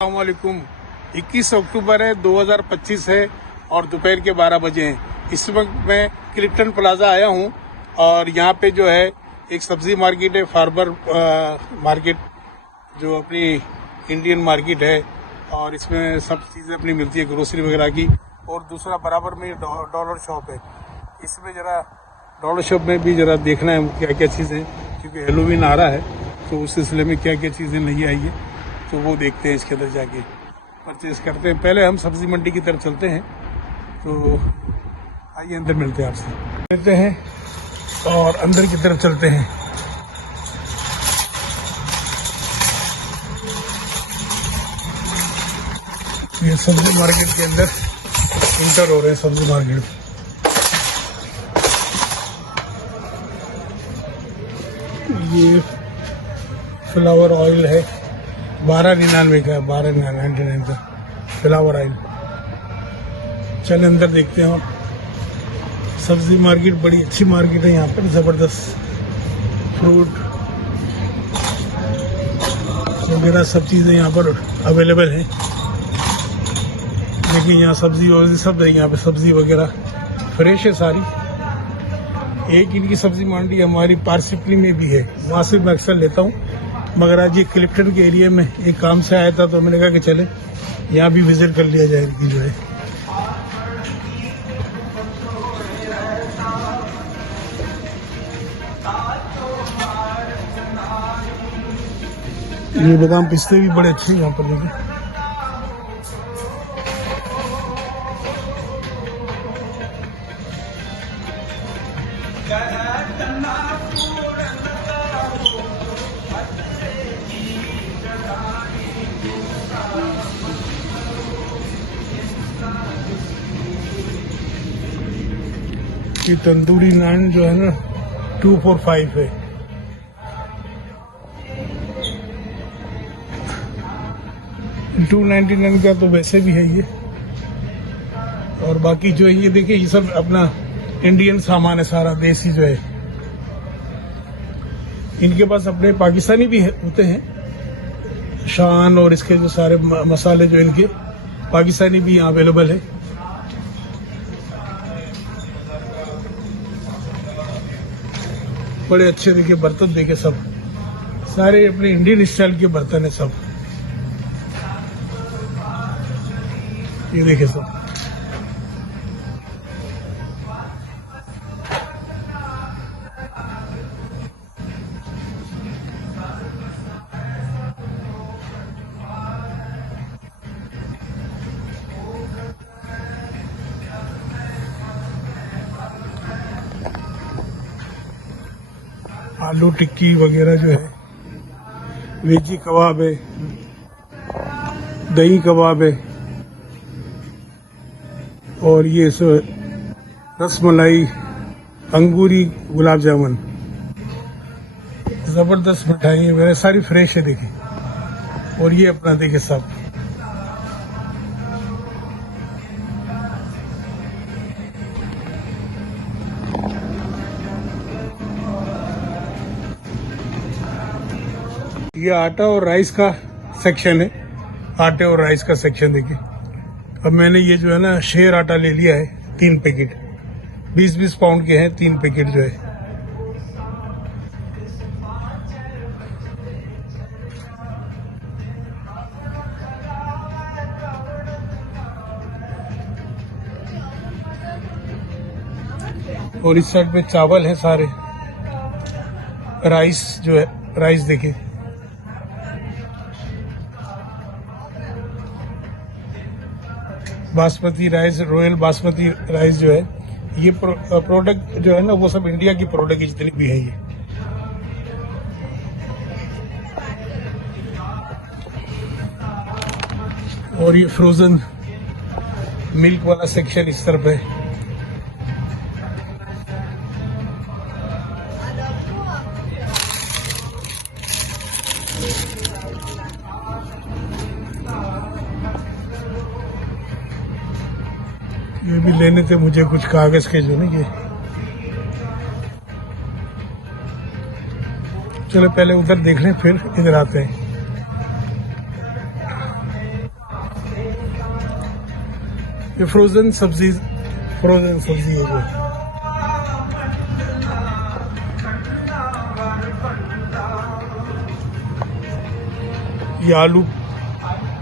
अस्सलामुअलैकुम। 21 अक्टूबर है, 2025 है और दोपहर के 12 बजे हैं। इस वक्त मैं क्लिफ्टन प्लाजा आया हूं और यहाँ पे जो है एक सब्जी मार्केट है, फार्मर मार्केट, जो अपनी इंडियन मार्केट है और इसमें सब चीज़ें अपनी मिलती है, ग्रोसरी वगैरह की। और दूसरा बराबर में डॉलर शॉप है। इसमें ज़रा डॉलर शॉप में भी ज़रा देखना है क्या क्या चीज़ें, क्योंकि हेलोवीन आ रहा है तो उस सिलसिले में क्या क्या चीज़ें नहीं आई है, तो वो देखते हैं, इसके अंदर जाके परचेज करते हैं। पहले हम सब्जी मंडी की तरफ चलते हैं, तो आइए अंदर मिलते हैं, आपसे मिलते हैं और अंदर की तरफ चलते हैं। ये सब्जी मार्केट के अंदर इंटर हो रहे हैं, सब्जी मार्केट। ये फ्लावर ऑयल है, 12.99 का है, 12.99 का फ्लावर ऑयल। चले अंदर देखते हैं। सब्जी मार्केट बड़ी अच्छी मार्केट है, यहाँ पर जबरदस्त फ्रूट वगैरह सब चीज़ें यहाँ पर अवेलेबल हैं। देखिए यहाँ सब्जी वगैरह सब है, यहाँ पे सब्जी वगैरह फ्रेश है सारी। एक इनकी सब्जी मंडी हमारी पारसिपली में भी है, वहाँ से मैं अक्सर लेता हूँ, मगर आज ये क्लिफ्टन के एरिया में एक काम से आया था तो मैंने कहा कि चले यहाँ भी विजिट कर लिया जाए इनकी जो है। ये बादाम पिस्ते भी बड़े अच्छे हैं यहाँ पर, देखिए। ये तंदूरी नान जो है ना 245 है। $2.99 का तो वैसे भी है ये। और बाकी जो है ये देखिए, ये सब अपना इंडियन सामान है, सारा देसी जो है। इनके पास अपने पाकिस्तानी भी होते हैं, शान और इसके जो सारे मसाले जो इनके पाकिस्तानी भी यहाँ अवेलेबल है। बड़े अच्छे देखिए बर्तन, देखिए सब सारे अपने इंडियन स्टाइल के बर्तन है सब। ये देखिए सब। आलू टिक्की वगैरह जो है, वेजी कबाब है, दही कबाब है, और ये रसमलाई, अंगूरी गुलाब जामुन, जबरदस्त मिठाई है, मेरे सारी फ्रेश है देखिए। और ये अपना देखिए सब। ये आटा और राइस का सेक्शन है, आटे और राइस का सेक्शन देखिए। अब मैंने ये जो है ना शेर आटा ले लिया है, 3 पैकेट, 20-20 पाउंड के हैं 3 पैकेट जो है। और इस साइड में चावल है सारे, राइस जो है, राइस देखिए। Basmati rice, royal basmati rice जो है, ये प्रोडक्ट जो है ना वो सब इंडिया की प्रोडक्ट जितनी भी है ये। और ये फ्रोजन मिल्क वाला सेक्शन इस तरफ है। ये भी लेने थे मुझे कुछ कागज के जो ना ये। चलो पहले उधर देख लें फिर इधर आते हैं। ये फ्रोजन सब्जी है जो। ये आलू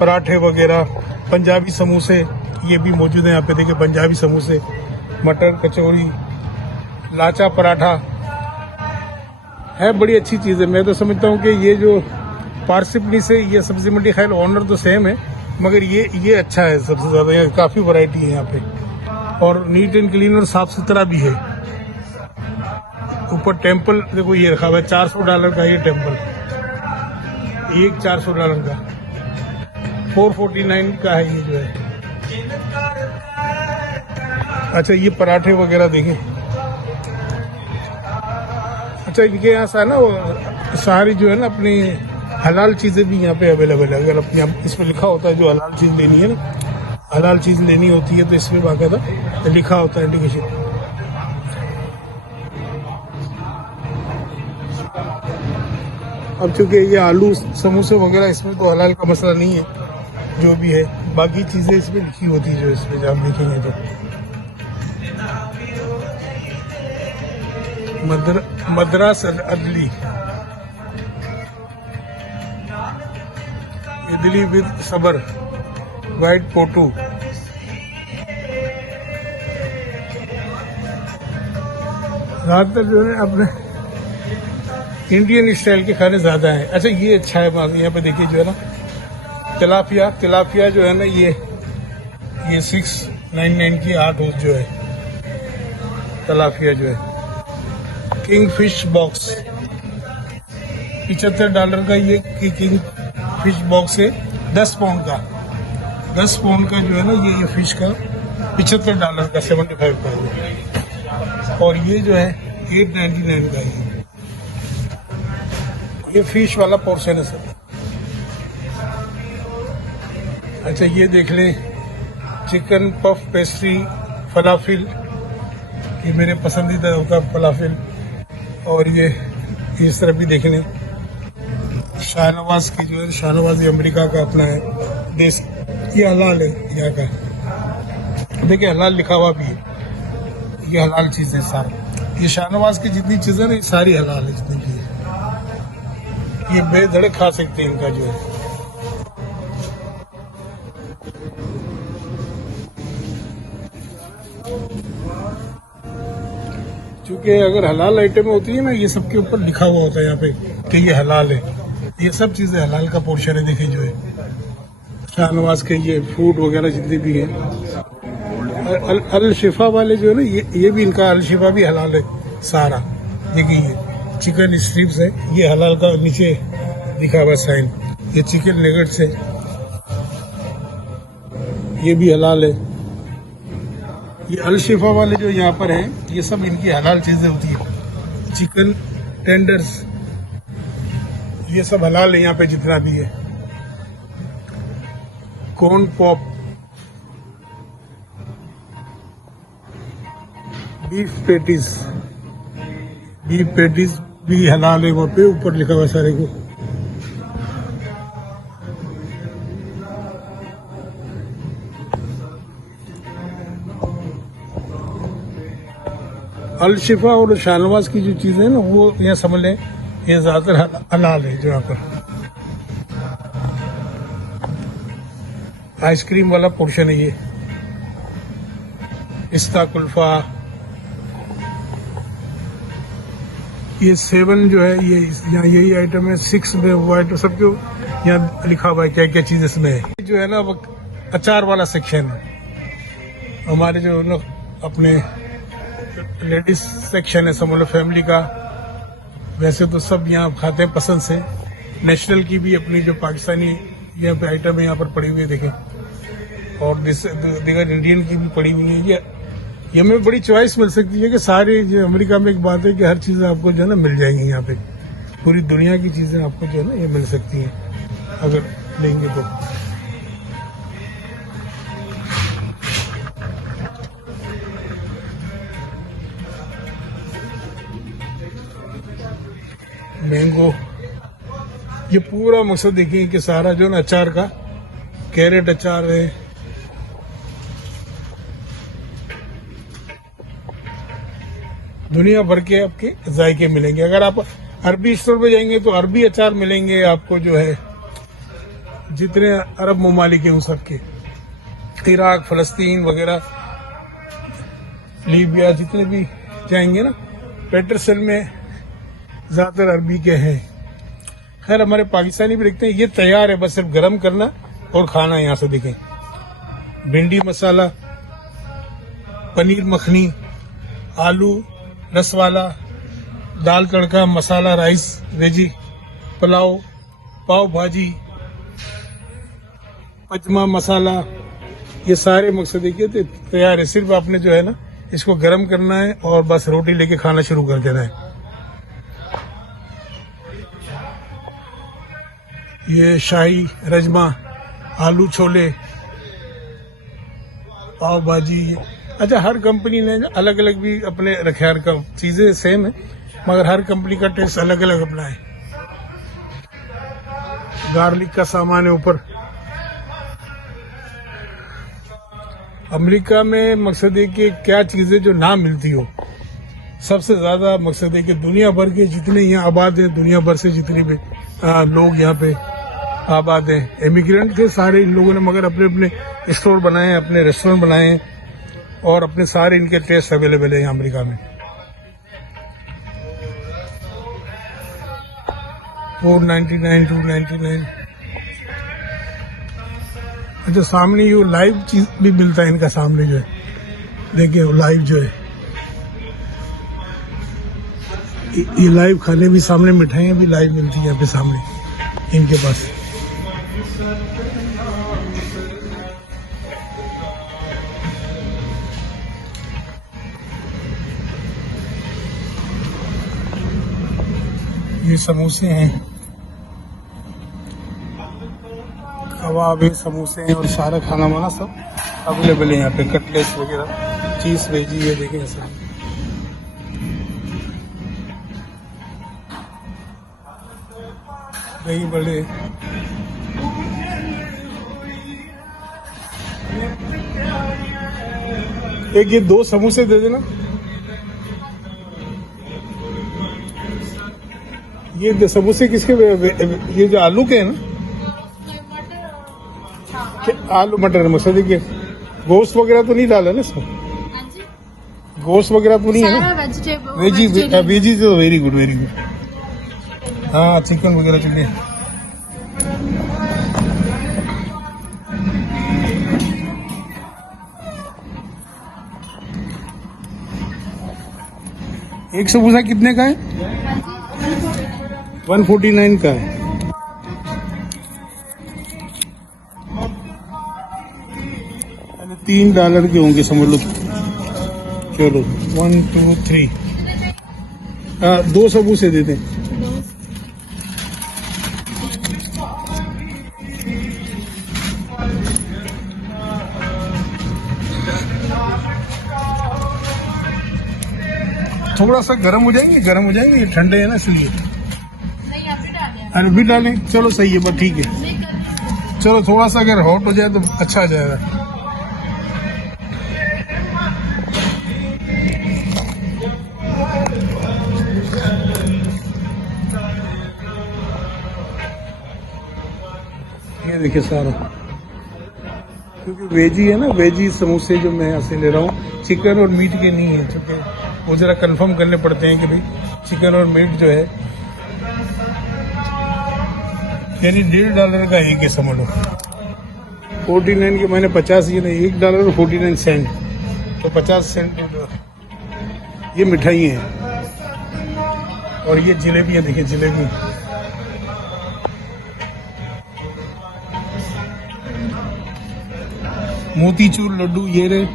पराठे वगैरह, पंजाबी समोसे ये भी मौजूद है यहाँ पे। देखिए पंजाबी समोसे, मटर कचौरी, लाचा पराठा है। बड़ी अच्छी चीज़ है। मैं तो समझता हूँ कि ये जो पारसिपनी से ये सब्जी मंडी, खैर ऑनर तो सेम है, मगर ये अच्छा है सबसे ज़्यादा। यहाँ काफ़ी वैरायटी है यहाँ पे, और नीट एंड क्लीन और साफ सुथरा भी है। ऊपर टेम्पल देखो ये रखा हुआ है, $400 का ये टेम्पल, एक $400 का, 449 का है ये जो है। अच्छा ये पराठे वगैरह देखें। अच्छा इनके यहाँ सा ना वो सारी जो है ना अपनी हलाल चीज़ें भी यहाँ पे अवेलेबल है। अगर अपने इसमें लिखा होता है जो हलाल चीज़ लेनी है ना, हलाल चीज़ लेनी होती है तो इसमें बाकायदा लिखा होता है इंडिकेशन। अब चूंकि ये आलू समोसे वगैरह इसमें तो हलाल का मसला नहीं है, जो भी है बाकी चीज़ें इसमें लिखी होती है, जो इसमें जब देखेंगे तो मद्रास अदली, इडली विद सबर, वाइट पोटू। ज्यादातर जो है अपने इंडियन स्टाइल के खाने ज्यादा हैं। अच्छा ये अच्छा है, यहाँ पे देखिए जो है ना तिलापिया जो है ना ये 699 की 8 जो है तिलापिया जो है। किंग फिश बॉक्स $75 का, ये किंग फिश बॉक्स है 10 पाउंड का। 10 पाउंड का जो है ना ये फिश का $75 का, 75 का है। और ये जो है 899 का है। ये फिश वाला पोर्शन है सर। अच्छा ये देख ले चिकन पफ पेस्ट्री फलाफिल, ये मेरे पसंदीदा होता फलाफिल। और ये इस तरफ भी देख लें शाहनवाज की जो है, शाहनवाज ये अमेरिका का अपना है देश, ये हलाल है यहाँ का। देखिए हलाल लिखा हुआ भी है, ये हलाल चीज़ है सारा। ये शाहनवाज की जितनी चीज़ें ना ये सारी हलाल है जितनी भी है। ये बेधड़क खा सकते हैं इनका जो है। क्योंकि अगर हलाल आइटम होती है ना ये सबके ऊपर लिखा हुआ होता है यहाँ पे कि ये हलाल है। ये सब चीजें हलाल का पोर्शन है। देखिए जो है शाहनवाज के ये फ्रूट वगैरह जितने भी हैं। अल शिफा वाले जो है ना ये भी इनका अल शिफा भी हलाल है सारा। देखिए ये चिकन स्ट्रिप्स है, ये हलाल का नीचे लिखा हुआ साइन। ये चिकन नगेट्स है, ये भी हलाल है। ये अल शिफा वाले जो यहाँ पर हैं ये सब इनकी हलाल चीजें होती है। चिकन टेंडर्स ये सब हलाल है यहाँ पे जितना भी है। कॉर्न पॉप, बीफ पेटीज भी हलाल है। वहाँ पे ऊपर लिखा हुआ सारे को। अल शिफा और शाहनवाज की जो चीजें हैं ना वो यहाँ समझ लें ये ज्यादातर हलाल है। जो यहाँ पर आइसक्रीम वाला पोर्शन है ये पिस्ता कुल्फा, ये 7 जो है ये यहाँ यही आइटम है। 6 में वो आइटम सबके यहाँ लिखा हुआ है क्या क्या चीज इसमें है। जो है ना वो अचार वाला सेक्शन है। हमारे जो लोग अपने लेडीज सेक्शन है समझ लो फैमिली का। वैसे तो सब यहाँ खाते हैं पसंद से। नेशनल की भी अपनी जो पाकिस्तानी यहाँ पे आइटम है यहाँ पर पड़ी हुई है देखें, और दिगर इंडियन की भी पड़ी हुई है। ये हमें बड़ी चॉइस मिल सकती है कि सारे जो अमेरिका में एक बात है कि हर चीज़ आपको जो है ना मिल जाएंगी यहाँ पे। पूरी दुनिया की चीज़ें आपको जो है ना ये मिल सकती हैं अगर लेंगे तो। मैंगो, ये पूरा मकसद देखिए कि सारा जो ना अचार का, कैरेट अचार है, दुनिया भर के आपके जायके मिलेंगे। अगर आप अरबी स्टोर पे जाएंगे तो अरबी अचार मिलेंगे आपको, जो है जितने अरब ममालिक हैं उन सबके, इराक, फलस्तीन वगैरह, लीबिया, जितने भी जाएंगे ना, पेट्रोल में ज्यादातर अरबी के हैं। खैर हमारे पाकिस्तानी भी देखते हैं, ये तैयार है, बस सिर्फ गरम करना और खाना। यहाँ से देखें, भिंडी मसाला, पनीर मखनी, आलू रसवाला, दाल तड़का, मसाला राइस, वेजी पुलाव, पाव भाजी, पजमा मसाला, ये सारे मकसद देखिए तैयार है। सिर्फ आपने जो है ना इसको गरम करना है और बस रोटी लेके खाना शुरू कर देना है। ये शाही रजमा, आलू छोले, पाव भाजी। अच्छा, हर कंपनी ने अलग अलग भी अपने रखे, हर चीजें सेम है मगर हर कंपनी का टेस्ट अलग अलग अपना है। गार्लिक का सामान है ऊपर। अमेरिका में मकसद है कि क्या चीजें जो ना मिलती हो, सबसे ज्यादा मकसद है कि दुनिया भर के जितने यहाँ आबाद हैं, दुनिया भर से जितने भी लोग यहाँ पे आबाद हैं, इमिग्रेंट थे सारे इन लोगों ने, मगर अपने अपने स्टोर बनाए हैं, अपने रेस्टोरेंट बनाए हैं और अपने सारे इनके टेस्ट अवेलेबल है यहाँ अमेरिका में। 499, 299। अच्छा, सामने ये लाइव चीज भी मिलता है इनका, सामने जो है देखिए वो लाइव जो है, ये लाइव खाने भी सामने, मिठाइयाँ भी लाइव मिलती है यहाँ पे सामने इनके पास। ये समोसे हैं, कबाब है, समोसे हैं और सारा खाना वाना सब अवेलेबल है यहाँ पे। कटलेट्स वगैरह, चीज वेजी है, देखें सब। दही बड़े, एक ये 2 समोसे दे देना। ये समोसे किसके, ये जो आलू के हैं ना, आलू मटर मसाला। देखिए गोश्त वगैरह तो नहीं डाला ना इसमें, गोश्त वगैरह तो नहीं है ना, वेजी तो वेरी गुड, वेरी गुड। हाँ, चिकन वगैरह चलिए। एक समोसा कितने का है? 149 का है। $3 के होंगे समझ लो। चलो 1 2 3, 2 समोसे दे दें। थोड़ा सा गर्म हो जाएंगे, गर्म हो जाएंगे, ये ठंडे है ना इसलिए। अरे भी डालें, चलो सही है, बस ठीक है। चलो थोड़ा सा अगर हॉट हो जाए तो अच्छा आ जाएगा। ये देखिए सारा, क्योंकि वेजी है ना, वेजी समोसे जो मैं यहाँ से ले रहा हूँ, चिकन और मीट के नहीं है, क्योंकि वो जरा कंफर्म करने पड़ते हैं कि भाई चिकन और मीट जो है, यानी $1.5 का एक है समझ लो। 49 के मैंने 50, ये नहीं, $1 और 49 सेंट, तो 50 सेंट। ये मिठाई है और ये जलेबियाँ देखिए, जलेबी। मोतीचूर लड्डू ये रहे।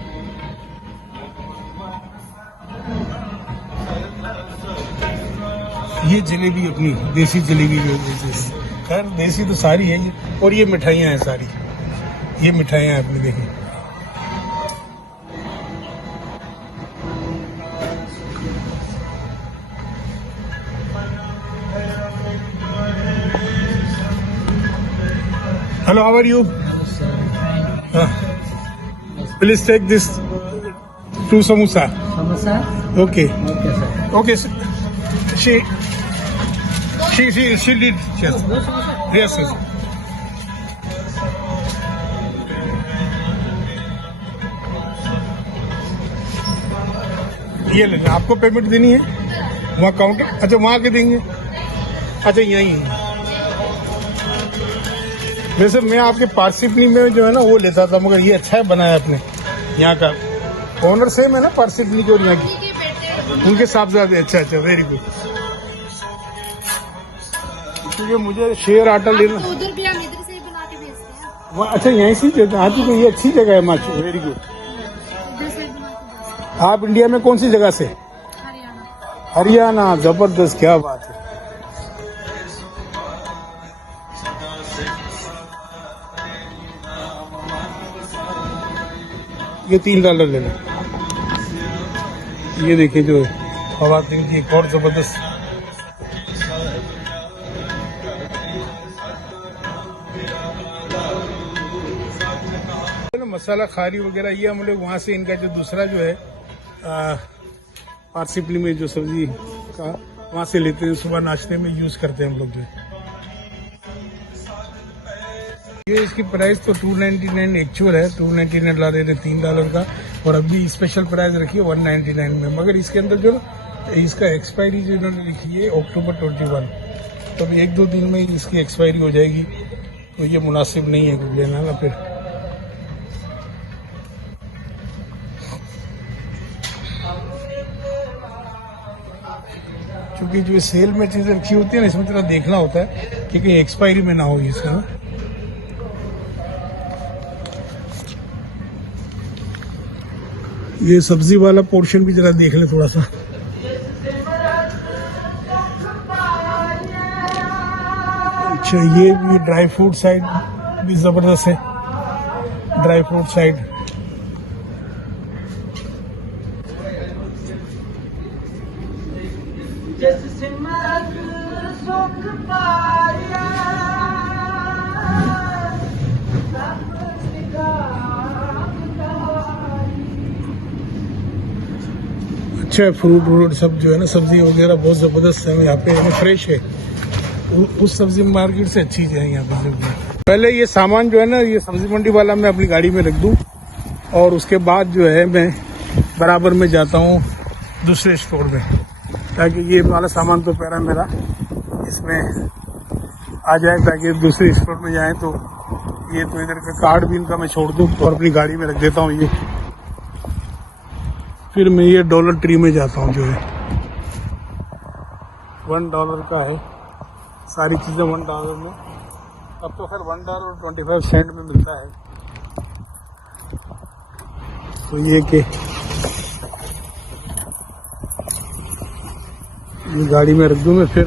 ये जलेबी अपनी देसी जलेबी जो है, खैर देसी तो सारी है ये। और ये मिठाइयाँ हैं सारी, ये मिठाइयाँ हैं अपनी, देखिए। Hello, how are you? Please take this 2 samosa. Samosa? Okay. Okay, sir. Okay. She did. Yes. Yes. Yes. ये ले आपको पेमेंट देनी है वहाँ काउंटर। अच्छा वहाँ के देंगे। अच्छा यहीं है। वैसे मैं आपके पारसिपनी में जो है ना वो लेता था, मगर ये अच्छा है बनाया आपने। यहाँ का ओनर सेम है ना पारसिपनी की और यहाँ की, उनके साहबजादे। अच्छा अच्छा, वेरी गुड। क्योंकि मुझे शेयर आटा लेना तो उधर भी हम इधर से ही बना के भेजते हैं। वहाँ। अच्छा यहीं से देते हैं। हाँ तो ये अच्छी जगह है माचू, वेरी गुड। इधर से ही बना के भेजते हैं। आप इंडिया में कौन सी जगह से? हरियाणा। हरियाणा, जबरदस्त, क्या बात है। ये $3 ले लो। ये देखिए जो खवातीन की एक और जबरदस्त। मसाला खारी वगैरह ये हम लोग वहाँ से, इनका जो दूसरा जो है पारसिपली में जो सब्जी का वहाँ से लेते हैं, सुबह नाश्ते में यूज करते हैं हम लोग जो। ये इसकी प्राइस तो 299 एक्चुअल है, 299 ला रहे थे $3 का, और अभी स्पेशल प्राइस रखी है 199 में। मगर इसके अंदर जो इसका एक्सपायरी जो इन्होंने लिखी है October 21, तो 1-2 दिन में इसकी एक्सपायरी हो जाएगी, तो ये मुनासिब नहीं है कुछ लेना ना फिर। क्योंकि जो सेल में चीजें रखी होती है ना, इसमें थोड़ा देखना होता है कि कहीं एक्सपायरी में ना हो इसका ना। ये सब्जी वाला पोर्शन भी जरा देख ले थोड़ा सा। अच्छा ये भी ड्राई फ्रूट साइड भी जबरदस्त है, ड्राई फ्रूट साइड। अच्छा फ्रूट सब जो है ना, सब्जी वगैरह बहुत जबरदस्त है यहाँ पे, फ्रेश है। उस सब्जी मार्केट से अच्छी है यहाँ पे सब्जी। पहले ये सामान जो है ना, ये सब्जी मंडी वाला मैं अपनी गाड़ी में रख दूं, और उसके बाद जो है मैं बराबर में जाता हूँ दूसरे स्टोर में, ताकि ये वाला सामान तो पहला मेरा इसमें आ जाए, ताकि दूसरे स्टोर में जाए तो ये तो इधर का कार्ड भी इनका मैं छोड़ दूँ और अपनी गाड़ी में रख देता हूँ ये। फिर मैं ये डॉलर ट्री में जाता हूँ, जो है $1 का है, सारी चीज़ें $1 में। अब तो खैर $1.25 में मिलता है। तो ये कि ये गाड़ी में रख दूँ मैं फिर